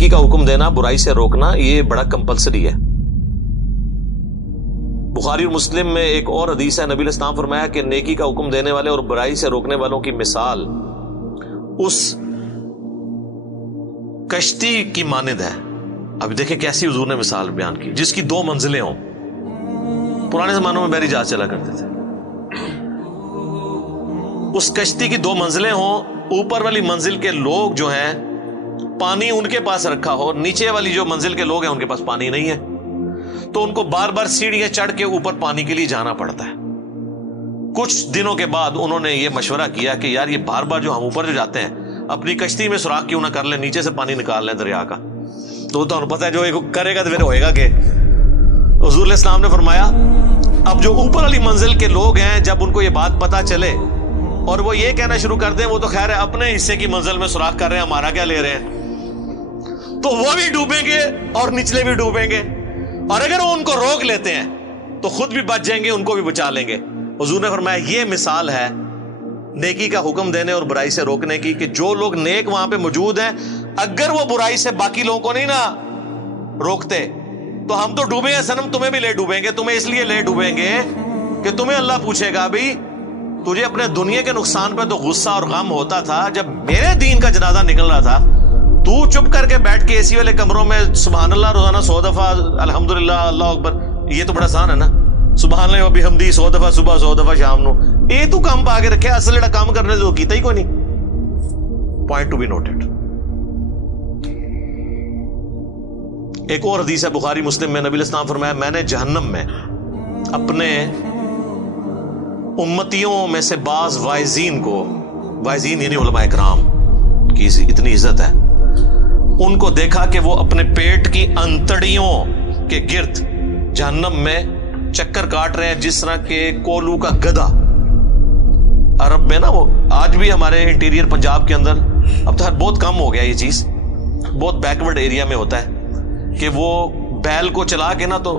नेकी का हुक्म देना, बुराई से रोकना, ये बड़ा कंपलसरी है। बुखारी और मुस्लिम में एक और हदीस है, नबी इस्लाम फरमाया कि नेकी का हुक्म देने वाले और बुराई से रोकने वालों की मिसाल उस कश्ती की मानिंद है। अब देखें कैसी हुजूर ने मिसाल बयान की, जिसकी 2 मंजिलें हों। पुराने जमानों में बहरी जहाज चला करते थे। उस कश्ती की 2 मंजिलें हों, ऊपर वाली मंजिल के लोग जो हैं पानी उनके पास रखा हो, नीचे वाली जो मंजिल के लोग हैं उनके पास पानी नहीं है, तो उनको बार बार सीढ़ियां चढ़ के ऊपर पानी के लिए जाना पड़ता है। कुछ दिनों के बाद उन्होंने ये मशवरा किया कि यार ये बार बार जो हम ऊपर जो जाते हैं, अपनी कश्ती में सुराख क्यों ना कर लें, नीचे से पानी निकाल लें दरिया का। तो पता है जो एक करेगा तो फिर होएगा कि हुजूर इस्लाम ने फरमाया अब जो ऊपर वाली मंजिल के लोग हैं, जब उनको ये बात पता चले और वो ये कहना शुरू कर दें वो तो खैर है अपने हिस्से की मंजिल में सुराख कर रहे हैं, हमारा क्या ले रहे हैं, तो वो भी डूबेंगे और निचले भी डूबेंगे। और अगर वो उनको रोक लेते हैं तो खुद भी बच जाएंगे, उनको भी बचा लेंगे। हुजूर ने फरमाया ये मिसाल है नेकी का हुक्म देने और बुराई से रोकने की, कि जो लोग नेक वहां पे मौजूद हैं, अगर वो बुराई से बाकी लोगों को नहीं ना रोकते तो हम तो डूबे हैं सनम, तुम्हें भी ले डूबेंगे। तुम्हें इसलिए ले डूबेंगे कि तुम्हें अल्लाह पूछेगा भाई तुझे अपने दुनिया के नुकसान पे तो गुस्सा और गम होता था, जब मेरे दीन का जनाजा निकल रहा था तू चुप करके बैठ के एसी वाले कमरों में सुभान अल्लाह रोजाना 100 दफा अल्हम्दुलिल्लाह अल्लाह अकबर, ये तो बड़ा आसान है ना, सुभान अल्लाह व बिहम्दी 100 दफा सुबह 100 दफा शाम नु, ये तू काम पा के रखे, असल जेड़ा काम करने जो कीता ही कोई नहीं। Point to be noted. एक और हदीस है बुखारी मुस्लिम में, नबी इस्लाम फरमाया मैंने जहन्नम में अपने उम्मतियों में से बाज वाइजीन को, वाइजीन यानी उलमा इकराम की इतनी इज्जत है, उनको देखा कि वो अपने पेट की अंतड़ियों के गिर्द जहन्नम में चक्कर काट रहे हैं जिस तरह के कोलू का गधा। अरब में ना, वो आज भी हमारे इंटीरियर पंजाब के अंदर, अब तो बहुत कम हो गया ये चीज, बहुत बैकवर्ड एरिया में होता है कि वो बैल को चला के ना तो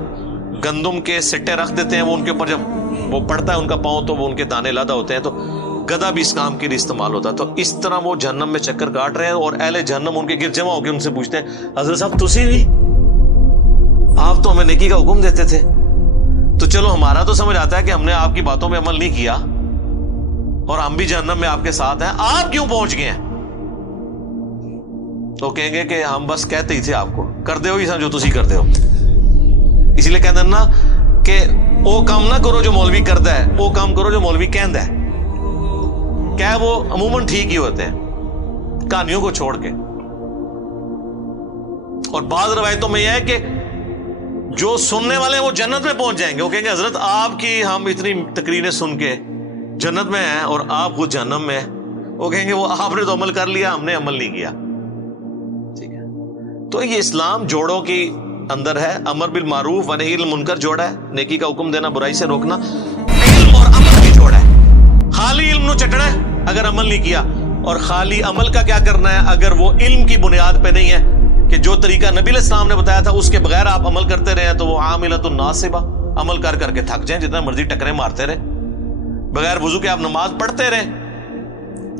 गंदुम के सिट्टे रख देते हैं, वो उनके ऊपर जब वो पड़ता है उनका पांव तो वो उनके दाने लादा होते हैं, तो गधा भी इस काम के लिए इस्तेमाल होता है। तो इस तरह वो जहन्नम में चक्कर काट रहे हैं और अहले जहन्नम उनके गिर जमा होकर उनसे पूछते हैं हजरत साहब तुसी भी, आप तो हमें नेकी का हुक्म देते थे, तो चलो हमारा तो समझ आता है कि हमने आपकी बातों में अमल नहीं किया और हम भी जहन्नम में आपके साथ हैं, आप क्यों पहुंच गए हैं? तो कहेंगे कि हम बस कहते ही थे आपको, कर दो ही जो तुसी कर दो। इसीलिए कहते ना कि वो काम ना करो जो मौलवी करता है, वो काम करो जो मौलवी कहता है। क्या वो अमूमन ठीक ही होते हैं कहानियों को छोड़ के। और बाद रवायतों में यह है कि जो सुनने वाले हैं वो जन्नत में पहुंच जाएंगे। वो कहेंगे हजरत आपकी हम इतनी तकरीरें सुन के जन्नत में हैं और आप खुद जहन्नम में हैं। वो कहेंगे वो आपने तो अमल कर लिया, हमने अमल नहीं किया। ठीक है, तो ये इस्लाम जोड़ों की अंदर है, अमर बिल मारूफ व नही अनिल मुनकर जोड़ा है, नेकी का हुक्म देना बुराई से रोकना, इल्म और अमल भी जोड़ा है। खाली इल्म नु चटना है अगर अमल नहीं किया, और खाली अमल का क्या करना है अगर वो इल्म की बुनियाद पे नहीं है कि जो तरीका नबी इस्लाम ने बताया था उसके बगैर आप अमल करते रहे तो वो आमिलतुन नासिबा, अमल कर करके थक जाए, जितना मर्जी टकरे मारते रहे, बगैर वजू के आप नमाज पढ़ते रहे,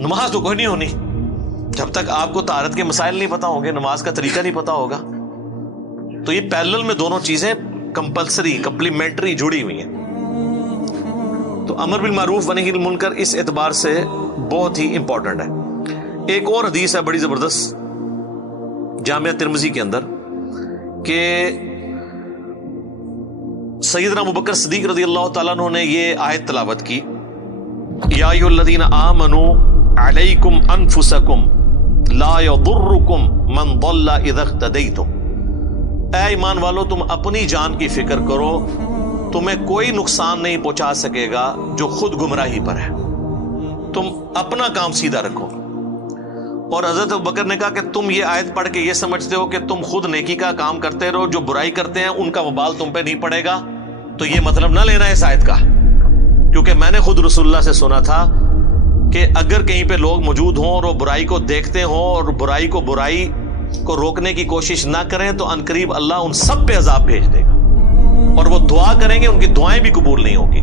नमाज तो कोई नहीं होनी जब तक आपको तारत के मसाइल नहीं पता होंगे, नमाज का तरीका नहीं पता होगा। तो ये पैरेलल में दोनों चीजें कंपलसरी कंप्लीमेंट्री जुड़ी हुई हैं। तो अमर बिल मारूफ व नही अनिल मुनकर इस एतबार से बहुत ही इंपॉर्टेंट है। एक और हदीस है बड़ी जबरदस्त जामिया तिरमिजी के अंदर कि सैयदना अबू बकर सिद्दीक रज़ी अल्लाह तआला अन्हु ने ये आयत तिलावत की, या अय्युहल्लज़ीना आमनू अलैकुम अनफुसकुम ला यदुर्रुकुम मन दल्ला इज़ा इह्तदैतुम। ऐ ईमान वालों तुम अपनी जान की फिक्र करो, तुम्हें कोई नुकसान नहीं पहुंचा सकेगा जो खुद गुमराही पर है, तुम अपना काम सीधा रखो। और हजरत अबू बकर ने कहा कि तुम ये आयत पढ़ के ये समझते हो कि तुम खुद नेकी का काम करते रहो, जो बुराई करते हैं उनका वबाल तुम पे नहीं पड़ेगा, तो ये मतलब ना लेना है इस आयत का, क्योंकि मैंने खुद रसूलुल्लाह से सुना था कि अगर कहीं पे लोग मौजूद हों और वो बुराई को देखते हों और बुराई को रोकने की कोशिश ना करें तो अनकरीब अल्लाह उन सब पे अजाब भेज देगा और वो दुआ करेंगे, उनकी दुआएं भी कबूल नहीं होगी,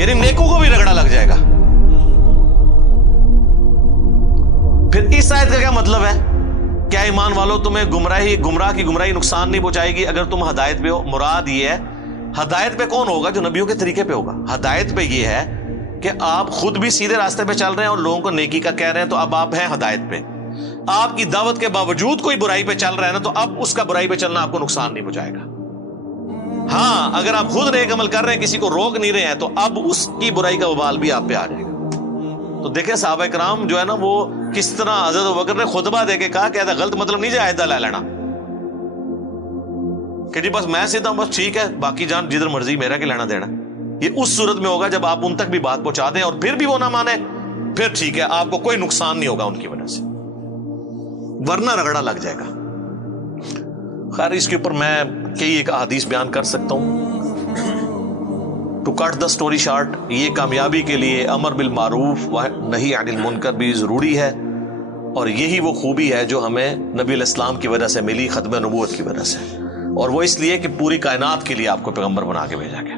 यानी नेकों को भी रगड़ा लग जाएगा। फिर इस आयत का क्या मतलब है کیا ایمان والو تمہیں گمراہ کی گمراہی نقصان نہیں پہنچائے گی اگر تم ہدایت پہ ہو؟ مراد یہ ہے ہدایت پہ کون ہوگا؟ جو نبیوں کے طریقے پہ ہوگا۔ ہدایت پہ یہ ہے کہ آپ خود بھی سیدھے راستے پہ چل رہے ہیں اور لوگوں کو نیکی کا کہہ رہے ہیں، تو اب آپ ہیں ہدایت پہ۔ آپ کی دعوت کے باوجود کوئی برائی پہ چل رہا ہے نا، تو اب اس کا برائی پہ چلنا آپ کو نقصان نہیں پہنچائے گا۔ ہاں اگر آپ خود نیک عمل کر رہے ہیں، کسی کو روک نہیں رہے ہیں، تو اب اس کی برائی کا وبال بھی آپ پہ آ جائے گا۔ تو دیکھیں صحابہ کرام جو ہے نا، وہ کس طرح حضرت ابوبکر نے خطبہ دے کے کہا کہ ایسا غلط مطلب نہیں جائے عہدہ لے لینا کہ جی بس میں سیدھا ہوں، بس ٹھیک ہے، باقی جان جدھر مرضی، میرا کہ لینا دینا۔ یہ اس صورت میں ہوگا جب آپ ان تک بھی بات پہنچا دیں اور پھر بھی وہ نہ مانے، پھر ٹھیک ہے، آپ کو کوئی نقصان نہیں ہوگا ان کی وجہ سے، ورنہ رگڑا لگ جائے گا۔ خیر اس کے اوپر میں کئی ایک احادیث بیان کر سکتا ہوں۔ To cut the story short, یہ کامیابی کے لیے امر بالمعروف و نہی عن المنکر بھی ضروری ہے، اور یہی وہ خوبی ہے جو ہمیں نبی علیہ السلام کی وجہ سے ملی، ختم نبوت کی وجہ سے، اور وہ اس لیے کہ پوری کائنات کے لیے آپ کو پیغمبر بنا کے بھیجا گیا۔